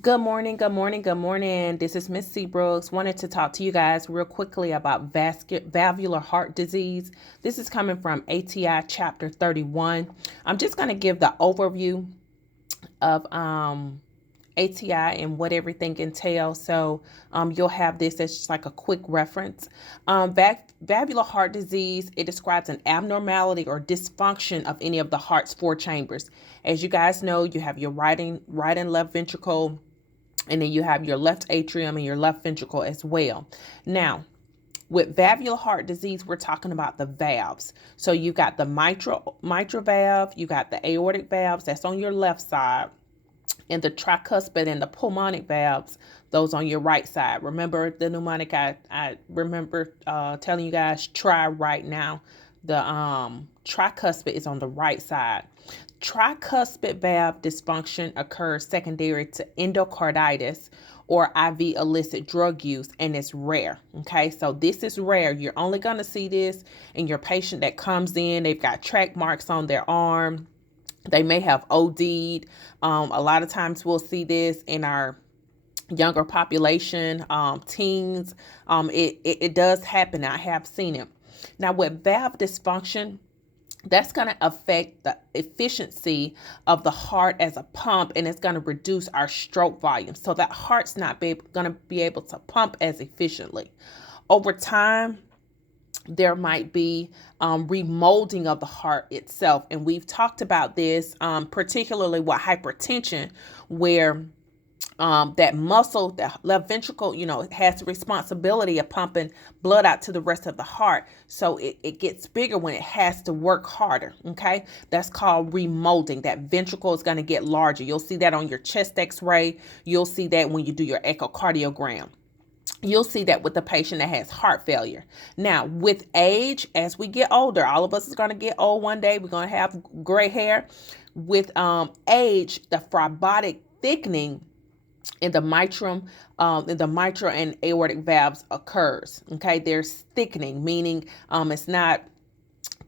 Good morning, good morning, good morning. This is Miss Seabrooks. Wanted to talk to you guys real quickly about valvular heart disease. This is coming from ATI chapter 31. I'm just going to give the overview of ATI and what everything entails. So you'll have this as just like a quick reference. Valvular heart disease, it describes an abnormality or dysfunction of any of the heart's four chambers. As you guys know, you have your right and left ventricle, and then you have your left atrium and your left ventricle as well. Now, with valvular heart disease, we're talking about the valves. So you got the mitral valve, you got the aortic valves, that's on your left side, and the tricuspid and the pulmonic valves, those on your right side. Remember the mnemonic I remember telling you guys, try right now. The tricuspid is on the right side. Tricuspid valve dysfunction occurs secondary to endocarditis or IV illicit drug use, and it's rare. Okay, so this is rare. You're only going to see this in your patient that comes in, they've got track marks on their arm. They may have OD'd. A lot of times we'll see this in our younger population, teens. It does happen. I have seen it. Now, with valve dysfunction, that's going to affect the efficiency of the heart as a pump, and it's going to reduce our stroke volume. So that heart's not going to be able to pump as efficiently. Over time, there might be remolding of the heart itself. And we've talked about this, particularly with hypertension, where that muscle, the left ventricle, has the responsibility of pumping blood out to the rest of the heart. So it gets bigger when it has to work harder. Okay. That's called remolding. That ventricle is going to get larger. You'll see that on your chest x-ray. You'll see that when you do your echocardiogram. You'll see that with the patient that has heart failure. Now, with age, as we get older, all of us is going to get old one day. We're going to have gray hair. With age, the fibrotic thickening in the mitral and aortic valves occurs. Okay, there's thickening, meaning it's not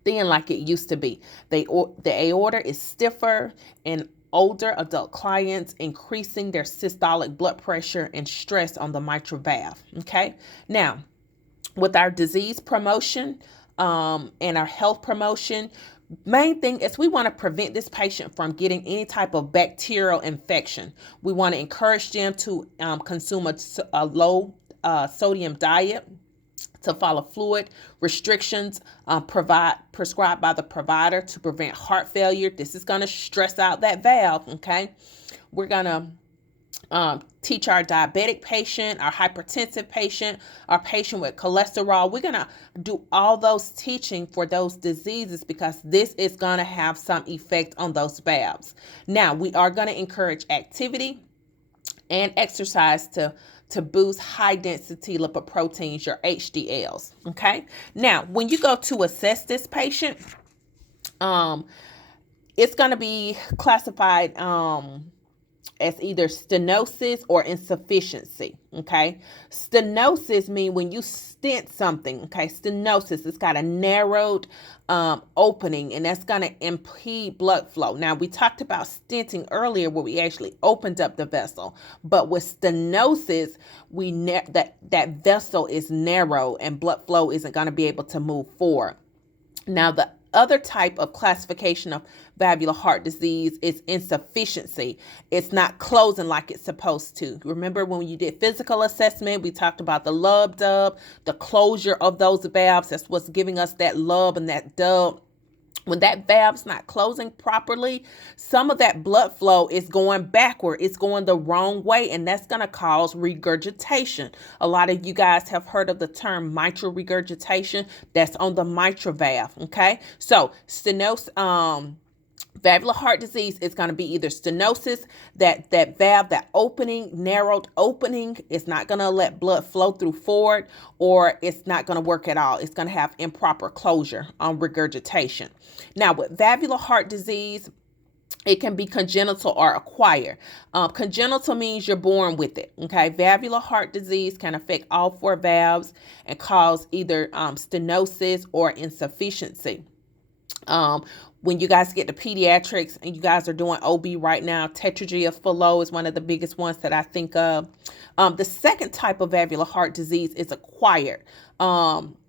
thin like it used to be. The aorta is stiffer in older adult clients, increasing their systolic blood pressure and stress on the mitral valve. Okay, now with our disease promotion and our health promotion, main thing is we want to prevent this patient from getting any type of bacterial infection. We want to encourage them to consume a low sodium diet, to follow fluid restrictions prescribed by the provider to prevent heart failure. This is going to stress out that valve. Okay, we're going to teach our diabetic patient, our hypertensive patient, our patient with cholesterol. We're going to do all those teaching for those diseases because this is going to have some effect on those valves. Now, we are going to encourage activity and exercise to boost high density lipoproteins, your HDLs. Okay. Now, when you go to assess this patient, it's going to be classified as either stenosis or insufficiency. Okay, stenosis means when you stent something. Okay, stenosis, it's got a narrowed opening, and that's going to impede blood flow. Now, we talked about stenting earlier where we actually opened up the vessel, but with stenosis, that vessel is narrow and blood flow isn't going to be able to move forward. Now, the other type of classification of valvular heart disease is insufficiency. It's not closing like it's supposed to. Remember when you did physical assessment, we talked about the lub dub, the closure of those valves. That's what's giving us that lub and that dub. When that valve's not closing properly, some of that blood flow is going backward. It's going the wrong way, and that's going to cause regurgitation. A lot of you guys have heard of the term mitral regurgitation. That's on the mitral valve, okay? So stenosis, valvular heart disease is going to be either stenosis, that valve, that opening, narrowed opening, is not going to let blood flow through forward, or it's not going to work at all. It's going to have improper closure on regurgitation. Now, with valvular heart disease, it can be congenital or acquired. Congenital means you're born with it. Okay, valvular heart disease can affect all four valves and cause either stenosis or insufficiency. When you guys get to pediatrics and you guys are doing OB right now, tetralogy of Fallot is one of the biggest ones that I think of. The second type of valvular heart disease is acquired,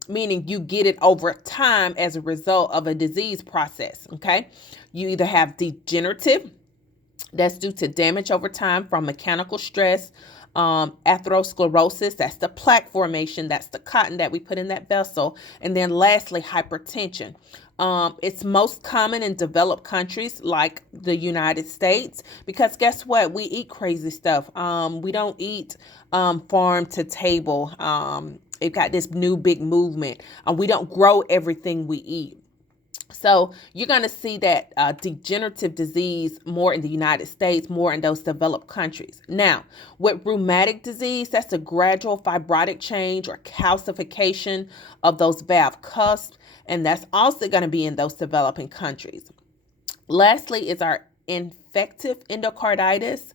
meaning you get it over time as a result of a disease process, okay? You either have degenerative, that's due to damage over time from mechanical stress, atherosclerosis, that's the plaque formation, that's the cotton that we put in that vessel, and then lastly, hypertension. It's most common in developed countries like the United States because guess what? We eat crazy stuff. We don't eat farm to table. It got this new big movement. We don't grow everything we eat. So you're going to see that degenerative disease more in the United States, more in those developed countries. Now, with rheumatic disease, that's a gradual fibrotic change or calcification of those valve cusps, and that's also going to be in those developing countries. Lastly is our infective endocarditis.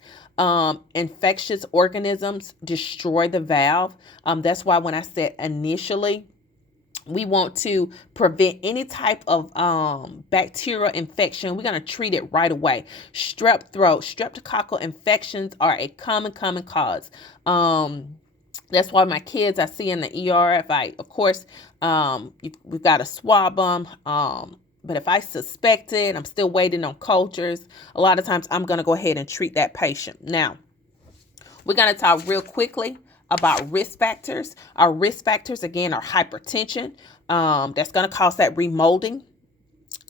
Infectious organisms destroy the valve. That's why when I said initially, we want to prevent any type of bacterial infection. We're going to treat it right away. Strep throat, streptococcal infections are a common cause. That's why my kids I see in the ER, if I, of course, we've got to swab them. But if I suspect it, I'm still waiting on cultures. A lot of times I'm going to go ahead and treat that patient. Now, we're going to talk real quickly about risk factors. Our risk factors, again, are hypertension. That's going to cause that remolding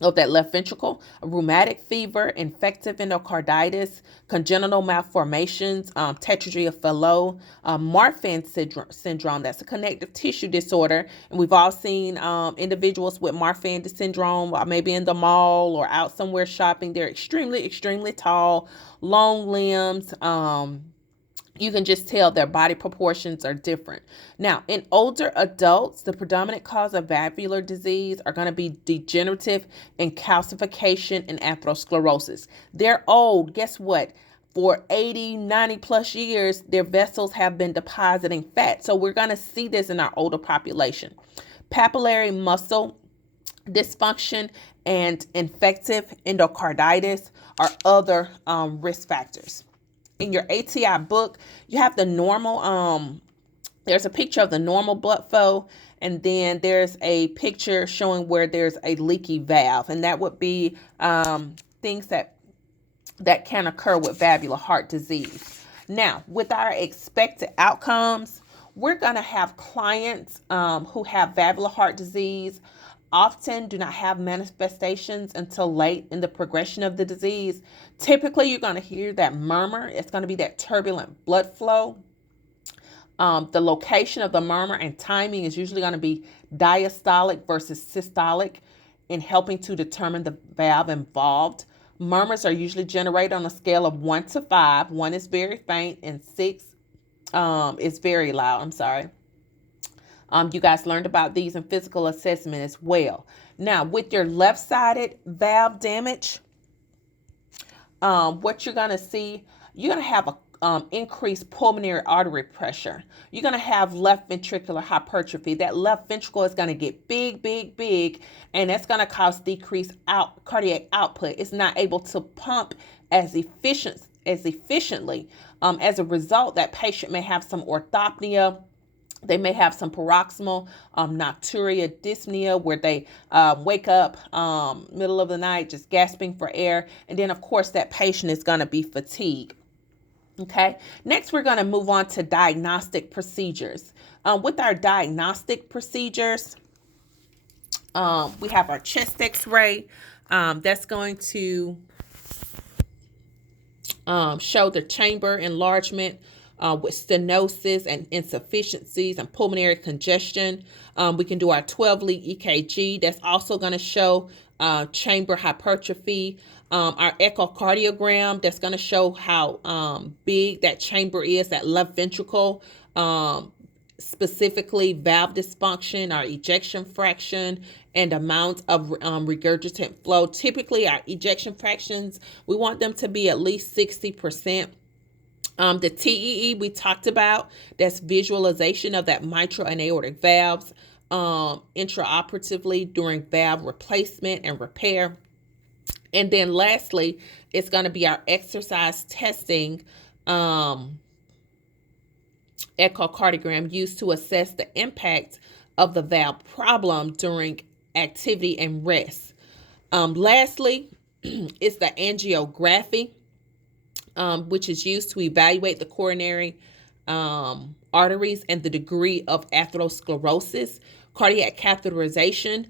of that left ventricle, rheumatic fever, infective endocarditis, congenital malformations, tetralogy of Fallot, Marfan syndrome. That's a connective tissue disorder. And we've all seen individuals with Marfan syndrome, maybe in the mall or out somewhere shopping. They're extremely tall, long limbs. You can just tell their body proportions are different. Now, in older adults, the predominant cause of valvular disease are going to be degenerative and calcification and atherosclerosis. They're old. Guess what? For 80, 90 plus years, their vessels have been depositing fat. So we're going to see this in our older population. Papillary muscle dysfunction and infective endocarditis are other risk factors. In your ATI book, you have the normal, there's a picture of the normal blood flow, and then there's a picture showing where there's a leaky valve, and that would be things that can occur with valvular heart disease. Now, with our expected outcomes, we're going to have clients who have valvular heart disease often do not have manifestations until late in the progression of the disease. Typically, you're going to hear that murmur. It's going to be that turbulent blood flow. The location of the murmur and timing is usually going to be diastolic versus systolic in helping to determine the valve involved. Murmurs are usually generated on a scale of 1 to 5. 1 is very faint and 6 is very loud. I'm sorry. You guys learned about these in physical assessment as well. Now, with your left-sided valve damage, what you're going to see, you're going to have a increased pulmonary artery pressure. You're going to have left ventricular hypertrophy. That left ventricle is going to get big, and that's going to cause decreased cardiac output. It's not able to pump as efficiently. As a result, that patient may have some orthopnea. They may have some paroxysmal nocturia dyspnea where they wake up middle of the night just gasping for air. And then, of course, that patient is going to be fatigued. Okay. Next, we're going to move on to diagnostic procedures. With our diagnostic procedures, we have our chest x-ray. That's going to show the chamber enlargement with stenosis and insufficiencies and pulmonary congestion. We can do our 12-lead EKG. That's also going to show chamber hypertrophy. Our echocardiogram, that's going to show how big that chamber is, that left ventricle, specifically valve dysfunction, our ejection fraction, and amount of regurgitant flow. Typically, our ejection fractions, we want them to be at least 60%. The TEE we talked about, that's visualization of that mitral and aortic valves intraoperatively during valve replacement and repair. And then lastly, it's going to be our exercise testing echocardiogram used to assess the impact of the valve problem during activity and rest. Lastly, it's the angiography, which is used to evaluate the coronary arteries and the degree of atherosclerosis. Cardiac catheterization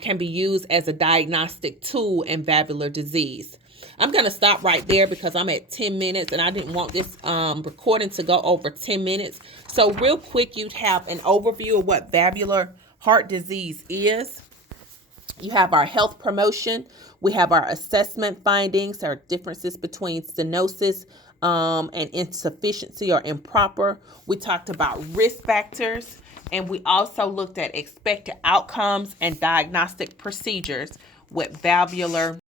can be used as a diagnostic tool in valvular disease. I'm going to stop right there because I'm at 10 minutes and I didn't want this recording to go over 10 minutes. So real quick, you'd have an overview of what valvular heart disease is. You have our health promotion. We have our assessment findings, our differences between stenosis and insufficiency or improper. We talked about risk factors, and we also looked at expected outcomes and diagnostic procedures with valvular